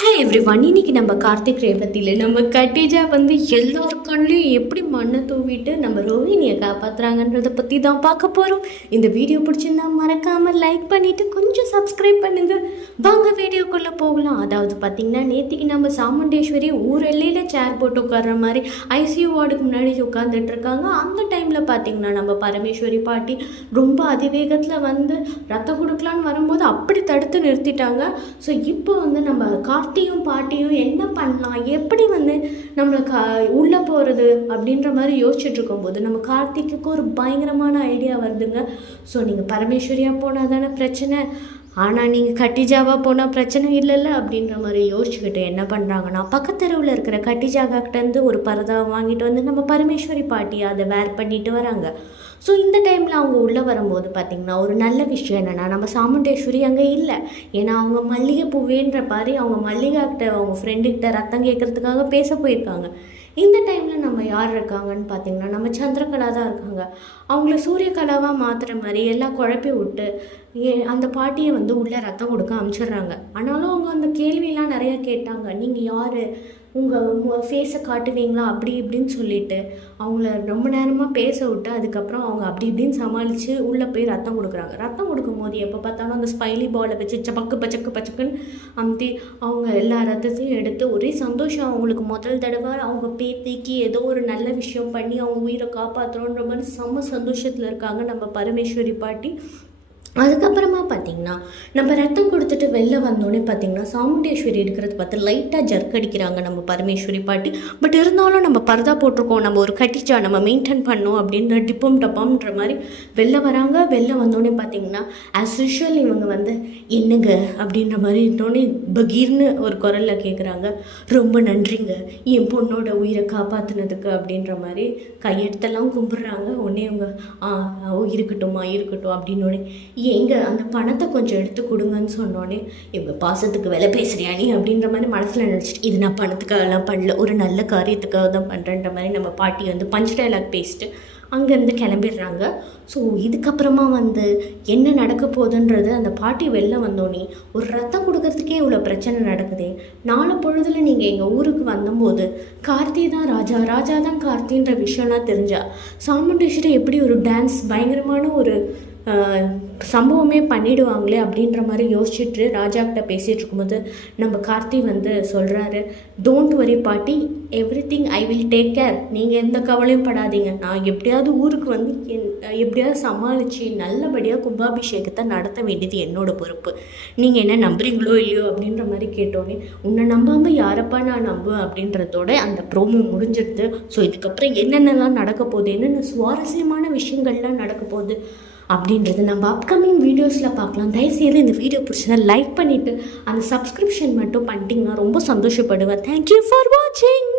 Hi everyone, இன்னைக்கு நம்ம கார்த்திக் ரேவதியில் நம்ம கட்டிஜா வந்து எல்லார் கண்ணிலையும் எப்படி மண்ணை தூவிட்டு நம்ம ரோஹிணியை காப்பாற்றுறாங்கன்றதை பற்றி தான் பார்க்க போகிறோம். இந்த வீடியோ பிடிச்சிருந்தா மறக்காமல் லைக் பண்ணிவிட்டு கொஞ்சம் சப்ஸ்கிரைப் பண்ணுங்கள். வாங்க வீடியோக்குள்ளே போகலாம். அதாவது பார்த்திங்கன்னா, நேற்றுக்கு நம்ம சாமுண்டேஸ்வரி ஊரெல்லையில் சேர் போட்டு உட்கார்ற மாதிரி ஐசியூ வார்டுக்கு முன்னாடி உட்காந்துட்டு இருக்காங்க. அந்த டைமில் பார்த்திங்கன்னா நம்ம பரமேஸ்வரி பாட்டி ரொம்ப அதிவேகத்தில் வந்து ரத்தம் கொடுக்கலான்னு வரும்போது அப்படி தடுத்து நிறுத்திட்டாங்க. ஸோ இப்போ வந்து நம்ம கார்த்தியும் பாட்டியும் என்ன பண்ணலாம், எப்படி வந்து நம்மளை உள்ளே போகிறது அப்படின்ற மாதிரி யோசிச்சுட்டு இருக்கும்போது நம்ம கார்த்திக்கு ஒரு பயங்கரமான ஐடியா வருதுங்க. ஸோ நீங்கள் பரமேஸ்வரியாக போனால் தானே பிரச்சனை, ஆனால் நீங்கள் கட்டிஜாவாக போனால் பிரச்சனை இல்லைல்ல அப்படின்ற மாதிரி யோசிச்சுக்கிட்டு என்ன பண்ணுறாங்கன்னா, பக்கத்தெருவில் இருக்கிற கட்டிஜாக்கிட்டேருந்து ஒரு பரதாவை வாங்கிட்டு வந்து நம்ம பரமேஸ்வரி பாட்டியை அதை வேர் பண்ணிட்டு வராங்க. ஸோ இந்த டைமில் அவங்க உள்ளே வரும்போது பார்த்திங்கன்னா, ஒரு நல்ல விஷயம் என்னென்னா, நம்ம சாமுண்டேஸ்வரி அங்கே இல்லை. ஏன்னா அவங்க மல்லிகைப்பூ வேண்ட பாரு அவங்க மல்லிகாக்கிட்ட அவங்க ஃப்ரெண்டுக்கிட்ட ரத்தம் கேட்குறதுக்காக பேச போயிருக்காங்க. இந்த டைமில் நம்ம யார் இருக்காங்கன்னு பார்த்திங்கன்னா, நம்ம சந்திரகலா தான் இருக்காங்க. அவங்கள சூரியகலாவாக மாற்றுற மாதிரி எல்லாம் குழப்பி விட்டு அந்த பாட்டியை வந்து உள்ளே ரத்தம் கொடுக்க அனுப்பிச்சிடுறாங்க. ஆனாலும் அவங்க அந்த கேள்வியெலாம் நிறையா கேட்டாங்க. நீங்கள் யார், உங்கள் ஃபேஸை காட்டுவீங்களா அப்படி இப்படின்னு சொல்லிட்டு அவங்கள ரொம்ப நேரமாக பேச விட்டு அதுக்கப்புறம் அவங்க அப்படி இப்படின்னு சமாளித்து உள்ளே போய் ரத்தம் கொடுக்குறாங்க. ரத்தம் கொடுக்கும்போது எப்போ பார்த்தாலும் அந்த ஸ்பைலி பாலை வச்சு பச்சக்குன்னு அமுத்தி அவங்க எல்லா ரத்தத்தையும் எடுத்து ஒரே சந்தோஷம். அவங்களுக்கு முதல் தடவை அவங்க பேத்திக்கு ஏதோ ஒரு நல்ல விஷயம் பண்ணி அவங்க உயிரை காப்பாற்றுறோன்ற மாதிரி செம்ம சந்தோஷத்தில் இருக்காங்க நம்ம பரமேஸ்வரி பாட்டி. அதுக்கப்புறமா பார்த்திங்கன்னா, நம்ம ரத்தம் கொடுத்துட்டு வெளில வந்தோடனே பார்த்திங்கன்னா, சாமுண்டேஸ்வரி இருக்கிறத பார்த்து லைட்டாக ஜர்க் அடிக்கிறாங்க நம்ம பரமேஸ்வரி பாட்டி. பட் இருந்தாலும் நம்ம பரதா போட்டிருக்கோம், நம்ம ஒரு கட்டிச்சா நம்ம மெயின்டைன் பண்ணோம் அப்படின்ற டிப்பம் டப்பான்ற மாதிரி வெளில வராங்க. வெளில வந்தோடனே பார்த்திங்கன்னா, ஆஸ் யூஷுவல் இவங்க வந்து என்னங்க அப்படின்ற மாதிரி இருந்தோடனே பகீர்னு ஒரு குரலில் கேட்குறாங்க, ரொம்ப நன்றிங்க என் பொண்ணோட உயிரை காப்பாற்றினதுக்கு அப்படின்ற மாதிரி கையெடுத்தெல்லாம் கும்பிட்றாங்க. உடனே அவங்க இருக்கட்டும் அப்படின்னோடனே, எங்க அந்த பணத்தை கொஞ்சம் எடுத்து கொடுங்கன்னு சொன்னோடனே, இவங்க பாசத்துக்கு விலை பேசுறியா நீ அப்படின்ற மாதிரி மனசில் நினச்சிட்டு, இது நான் பணத்துக்காகலாம் பண்ணல, ஒரு நல்ல காரியத்துக்காக தான் பண்ணுறேன்ற மாதிரி நம்ம பாட்டி வந்து பஞ்ச் டைலாக் பேசிட்டு அங்கேருந்து கிளம்பிடுறாங்க. ஸோ இதுக்கப்புறமா வந்து என்ன நடக்க போகுதுன்றது, அந்த பாட்டி வெளில வந்தோடனே ஒரு ரத்தம் கொடுக்கறதுக்கே இவ்வளோ பிரச்சனை நடக்குது. நாலு பொழுதில் நீங்கள் எங்கள் ஊருக்கு வந்தபோது கார்த்தி தான் ராஜா தான் கார்த்தின்ற விஷயம்லாம் தெரிஞ்சா சாமுண்டேஸ்வரி எப்படி ஒரு டான்ஸ் பயங்கரமான ஒரு சம்பவமே பண்ணிடுவாங்களே அப்படின்ற மாதிரி யோசிச்சுட்டு ராஜாக்கிட்ட பேசிகிட்டு இருக்கும்போது நம்ம கார்த்தி வந்து சொல்கிறாரு, டோன்ட் வரி பாட்டி, everything I will take care, நீங்கள் எந்த கவலையும் படாதீங்க, நான் எப்படியாவது ஊருக்கு வந்து எப்படியாவது சமாளித்து நல்லபடியாக கும்பாபிஷேகத்தை நடத்த வேண்டியது என்னோட பொறுப்பு, நீங்கள் என்ன நம்புறீங்களோ இல்லையோ அப்படின்ற மாதிரி கேட்டோன்னே, உன்னை நம்பாமல் யாரப்பா நான் நம்புவேன் அப்படின்றதோட அந்த ப்ரோமோ முடிஞ்சிடுது. ஸோ இதுக்கப்புறம் என்னென்னலாம் நடக்க போகுது, என்னென்ன சுவாரஸ்யமான விஷயங்கள்லாம் நடக்க போகுது அப்படின்றது நம்ம அப்கமிங் வீடியோஸில் பார்க்கலாம். தயவுசெய்து இந்த வீடியோ பிடிச்சதா லைக் பண்ணிவிட்டு அந்த சப்ஸ்கிரிப்ஷன் மட்டும் பண்ணிட்டீங்கன்னா ரொம்ப சந்தோஷப்படுவேன். தேங்க்யூ ஃபார் வாட்சிங்.